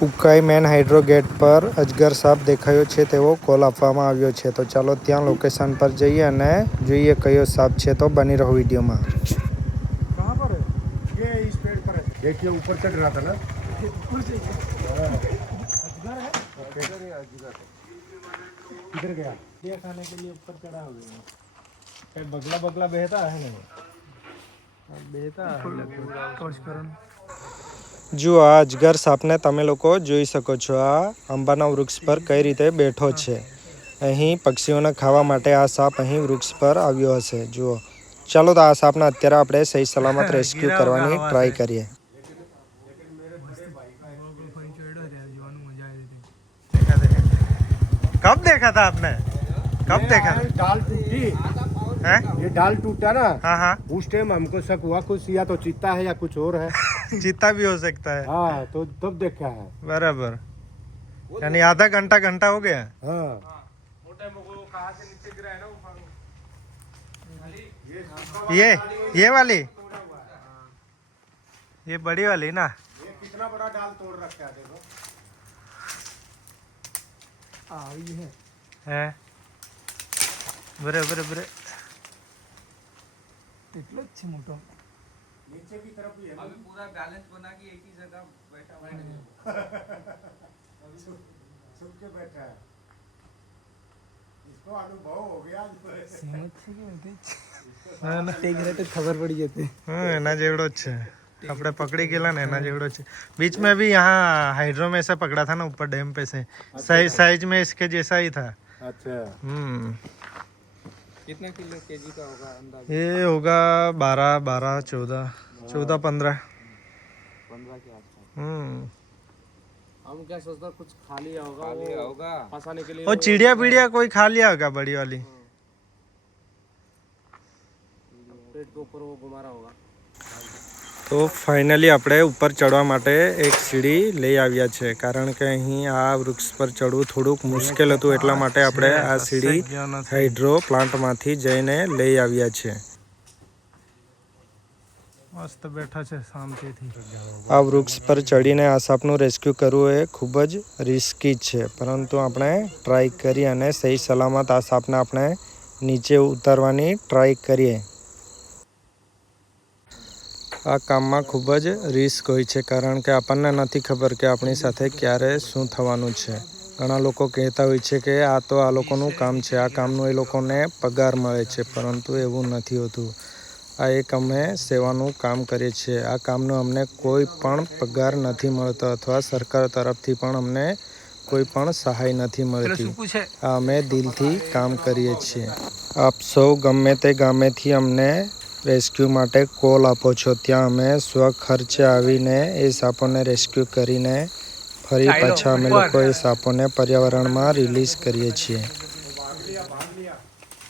Ukai main hydro gate પર અજગર સાપ દેખાયો છે તેવો કોલ આપવામાં આવ્યો છે તો ચાલો ત્યાં લોકેશન પર જઈએ અને જોઈએ કયો સાપ છે તો બની રહો વિડીયોમાં कहाँ पर है ये इस पेड़ पर है देखिए ऊपर चढ़ रहा था ना अजगर है किधर गया ये खाने के लिए ऊपर चढ़ा हो गया कहीं बगला बगला बहता है नहीं બેહતા જુઓ આ અજગર સાપને તમે લોકો જોઈ શકો છો આ આંબાના વૃક્ષ પર કઈ રીતે બેઠો છે અહીં પક્ષીઓને ખાવા માટે આ સાપ અહીં વૃક્ષ પર આવ્યો હશે જુઓ ચાલો તો આ સાપને અત્યારે આપણે સહી સલામત રેસ્ક્યુ કરવાની ટ્રાય કરીએ कब देखा था आपने कब देखा ये डाल टूटी है ये डाल टूटा ना हाँ हाँ उस टाइम हमको शक हुआ कुछ या तो चीता है या कुछ और है चीता भी हो सकता है। हाँ तो तब देखा है। बराबर। यानी आधा घंटा घंटा हो गया। हाँ। ये ये वाली? ये बड़ी वाली ना? ये कितना बड़ा डाल तोड़ रखा है देखो। है। बरे बरे बरे। नीचे की तरफ भी है ना? अभी पूरा बैलेंस बना के एक ही जगह बैठा हुआ है छुप के बैठा है इसको अनुभव हो गया ખબર પડી જતી હા એના જેવડો જ છે આપણે પકડી ગયેલા ને એના જેવડો છે बीच में भी यहाँ हाइड्रो में से पकड़ा था ना ऊपर डैम पे से साइज साइज में इसके जैसा ही था अच्छा हम्म कितने किलो केजी का होगा अंदाज? ये होगा बारह बारह चौदह चौदह पंद्रह। पंद्रह के आसपास। हम्म। हम क्या सोचते कुछ खा लिया होगा खा लिया होगा। फंसाने के लिए और चिड़िया पीड़िया कोई खा लिया होगा बड़ी वाली? पेट के ऊपर वो घुमा रहा होगा। તો ફાઇનલી આપણે ઉપર ચડવા માટે એક સીડી લઈ આવ્યા છે. કારણ કે અહીં આ વૃક્ષ પર ચડવું થોડુંક મુશ્કેલ હતું એટલા માટે આપણે આ સીડી હાઇડ્રો પ્લાન્ટમાંથી જઈને લઈ આવ્યા છે. મસ્ત બેઠા છે શાંતિથી. આ વૃક્ષ પર ચડીને આ સાપનું રેસ્ક્યુ કરવું એ ખૂબ જ રિસ્કી છે. પરંતુ આપણે ટ્રાય કરી અને સહી સલામત આ સાપને આપણે નીચે ઉતારવાની ટ્રાય કરીએ. આ કામમાં ખૂબ જ રિસ્ક હોય છે કારણ કે આપણને નથી ખબર કે આપણી સાથે ક્યારે શું થવાનું છે. ઘણા લોકો કહેતા હોય છે કે આ તો આ લોકોનું કામ છે આ કામનું એ લોકોને પગાર મળે છે પરંતુ એવું નથી હોતું. આ એક અમે સેવાનું કામ કરીએ છીએ. આ કામનો અમને કોઈ પણ પગાર નથી મળતો અથવા સરકાર તરફથી પણ અમને કોઈ પણ સહાય નથી મળતી. આ અમે દિલથી કામ કરીએ છીએ. આપ સૌ ગમે તે ગામેથી અમને રેસ્ક્યુ માટે કોલ આપો છો. ત્યાં અમે સ્વ ખર્ચે આવીને એ સાપોને રેસ્ક્યુ કરીને ફરી પાછા અમે લોકો એ સાપોને પર્યાવરણમાં રિલીઝ કરીએ છીએ.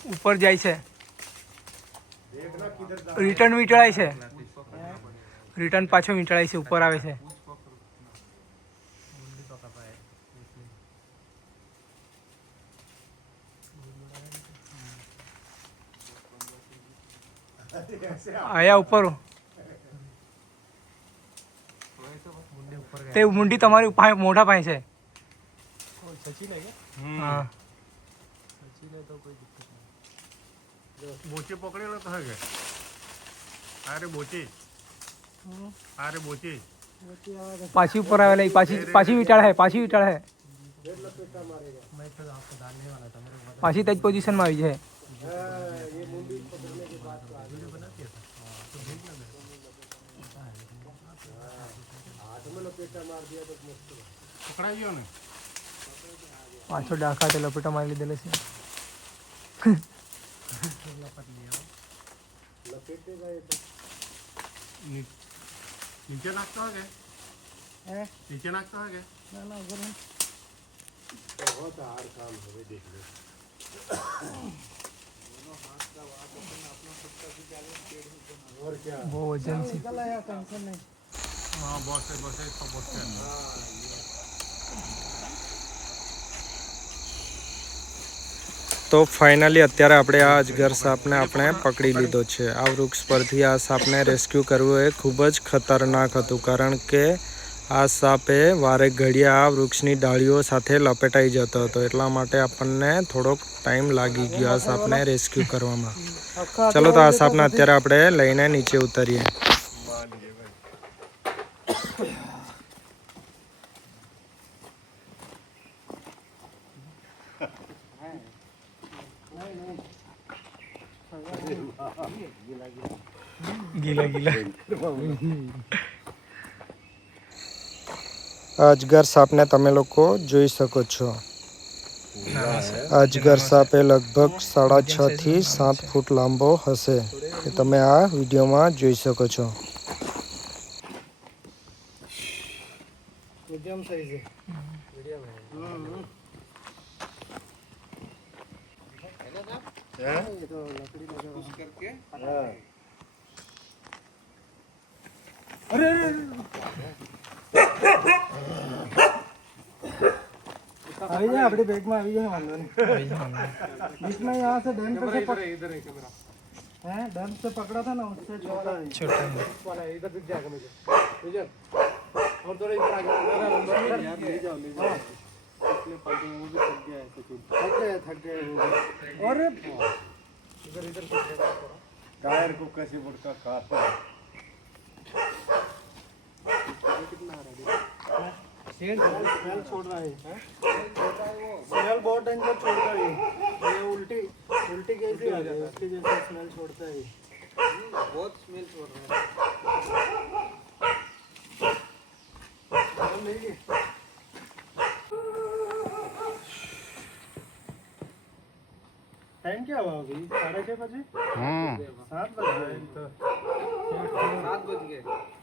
ઉપર જાય છે. રિટર્ન વીંટળાય છે. રિટર્ન પાછો વીંટળાય છે ઉપર આવે છે. આયા ઉપર તે મુંડી તમારી પાસે મોઢા પાસે છે. હા? બોચી પકડેલો તો હે અરે બોચી. અરે બોચી. પાછી ઉપર આવેલા પાછી પાછી વિટાળ હે પાછી વિટાળ હે. પાછી તે પોઝિશન પોઝિશનમાં આવી જાય પકડાઈ ગયો ને પાછો ડાકા તે લપેટા મારી લીધેલો છે ની- નીચે નાખતો હોય કે નીચે નાખતો હોય કે बहुत हार्ड काम है वे देख लो और क्या બહુ વજન છે हाँ बस है बस है सब बस है તો ફાઇનલી અત્યારે આપણે આ અજગર સાપને આપણે પકડી લીધો છે આ વૃક્ષ પરથી આ સાપને રેસ્ક્યુ કરવું એ ખૂબ જ ખતરનાક હતું કારણ કે આ સાપે વારે ઘડીએ વૃક્ષની ડાળીઓ સાથે લપેટાઈ જતો હતો. એટલા માટે આપણને થોડોક ટાઈમ લાગી ગયો આ સાપને રેસ્ક્યુ કરવામાં. ચલો તો આ સાપને અત્યારે આપણે લઈને નીચે ઉતરીએ. ગીલા ગીલા. અજગર સાપને તમે લોકો જોઈ શકો છો. અજગર સાપ એ લગભગ સાડા છ થી સાત ફૂટ લાંબો હશે. એ તમે આ વિડીયોમાં જોઈ શકો છો. Medium size. અરે है ये तो लकड़ी लगा कुछ करके આવી જાય આપણી બેગમાં આવી જાય વાંધો नहीं बीच में यहाँ से डैम पे से पक... इधर है कैमरा हैं डैम से पकड़ा था ना उससे छोटा है छोटा है वाला है, इधर दिख जाएगा मुझे विजय और थोड़ा इधर आगे इधर अंदर यार ले जाओ ले जाओ पिछले पार्टी में वो भी थक गया ऐसे कुछ थक गया थक गया वो भी और इधर इधर कुछ जगह थोड़ा टायर को कैसे बुड़का खाता है कितना आ रहा है स्मेल छोड़ रहा है। स्मेल बहुत डेंजर छोड़ता है। ये उल्टी उल्टी कैसी आ गई उसकी जैसे स्मेल छोड़ता है बहुत स्मेल छोड़ रहा है टाइम क्या हुआ अभी साढ़े छः बजे सात बज तो सात बज गए।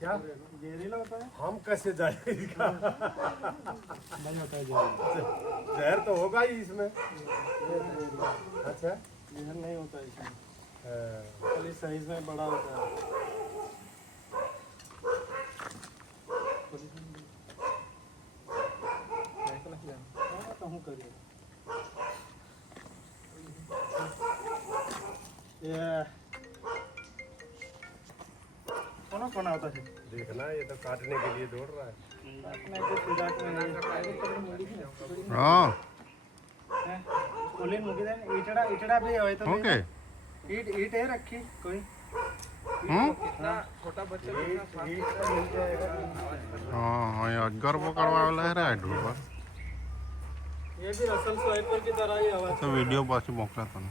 क्या? जहरीला होता है? हम कैसे जाए नहीं होता है जहर तो होगा ही इसमें। अच्छा? जहर नहीं होता इसमें। खाली साइज़ में बड़ा होता है। हाँ, तो हूँ करिए। कौन कौन आता है? देखना ये तो काटने के लिए दौड़ रहा है। हाँ। ओलिन मुगी देन तो इटड़ा इटड़ा भी होय तो ओके। ईट ईट है रखी कोई? हाँ। हम्म कितना छोटा बच्चा कितना ईट मिल जाएगा। हाँ हाँ यार गर्व करवा वाला है रे आइडल पर ये भी रसल स्वाइपर की तरह ही आवाज़ तो वीडियो पास मोकला था ना।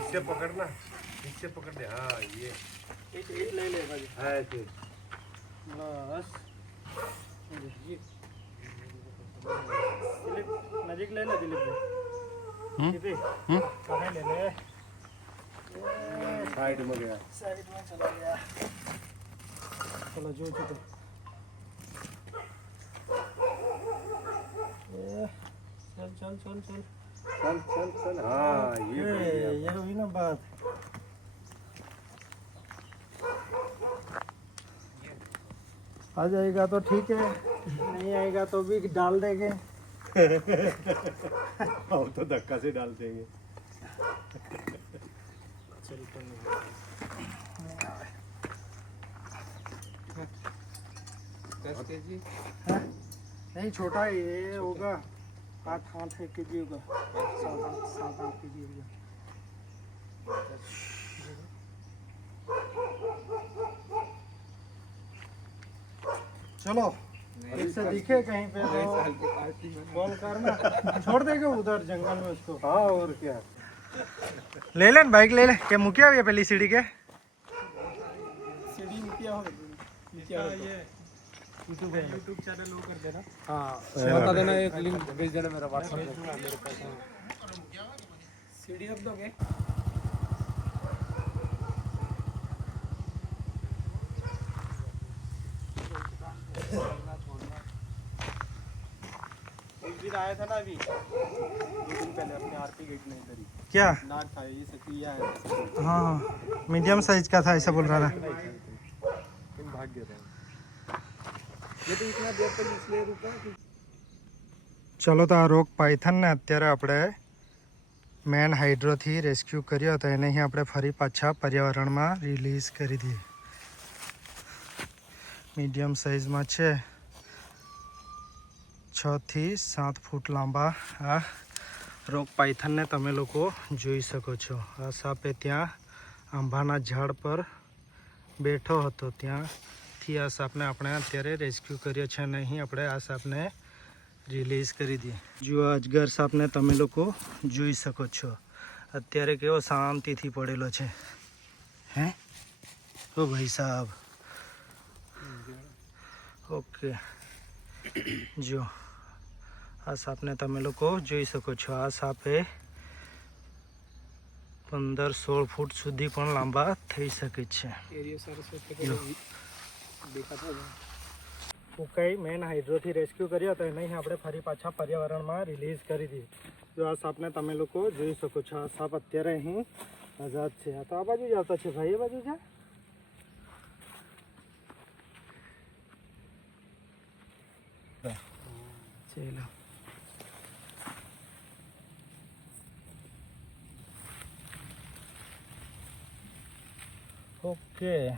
इससे पकड़ना इससे पकड़ दे हाँ ये। हाँ, ऐसे बस। नजीक ले ले दिलीप हम्म? हम्म? साइड में गया। साइड में चला गया। चलो जो जो चल चल चल चल। चल चल चल। हाँ ये ये हुई ना बात। आ जाएगा तो ठीक है नहीं आएगा तो भी डाल देंगे। हम तो धक्का से डाल देंगे। दस के जी नहीं छोटा है ये होगा। आठ आठ एक के जी होगा। सात आठ सात आठ के जी होगा चलो इससे दिखे कहीं पे तो कॉल करना। छोड़ देगा उधर जंगल में उसको? हाँ और क्या? ले ले बाइक ले ले। के मुके आवी पहली सीढ़ी के? सीढ़ी नीचे आओ नीचे आओ ये यूट्यूब चैनल वो कर देना। हाँ बता देना एक लिंक भेज देना मेरा व्हाट्सएप सीढ़ी रख दोगे? आया था ना अभी। दिन पहले अपने आरती गेट में इधर क्या? नाक था ये सक्रिया है। हाँ मीडियम साइज़ का था ऐसा बोल रहा था। भाग गया था। ये तो इतना देर तक इसलिए रुका कि ચલો તો આ રોગ પાયથનને અત્યારે આપણે મેન હાઇડ્રોથી રેસ્ક્યુ કર્યો હતો એને અહીં આપણે ફરી પાછા પર્યાવરણમાં રિલીઝ કરી દઈએ મીડિયમ સાઇઝમાં છે છથી સાત ફૂટ લાંબા આ રોગ પાયથનને તમે લોકો જોઈ શકો છો આ સાપે ત્યાં આંબાના ઝાડ પર બેઠો હતો ત્યાંથી આ સાપને આપણે અત્યારે રેસ્ક્યુ કર્યો છે નહીં આપણે આ સાપને રિલીઝ કરી દઈએ. જો આ અજગર સાપને તમે લોકો જોઈ શકો છો અત્યારે કેવો શાંતિથી પડેલો છે. હે? ઓ ભાઈ સાહેબ ઓકે. જો આ સાપને તમે લોકો જોઈ શકો છો. આ સાપે પંદર સોળ ફૂટ સુધી પણ લાંબા થઈ શકે છે. જો. ફૂંકાઈ મેન હાઇડ્રોથી રેસ્ક્યુ કર્યો હતો એને અહીં આપણે ફરી પાછા પર્યાવરણમાં રિલીઝ કરી દીધી જો આ સાપને તમે લોકો જોઈ શકો છો આ સાપ અત્યારે અહીં આઝાદ છે આ તો આ બાજુ જ આવતા છે ભાઈ એ બાજુ છે ચલો ઓકે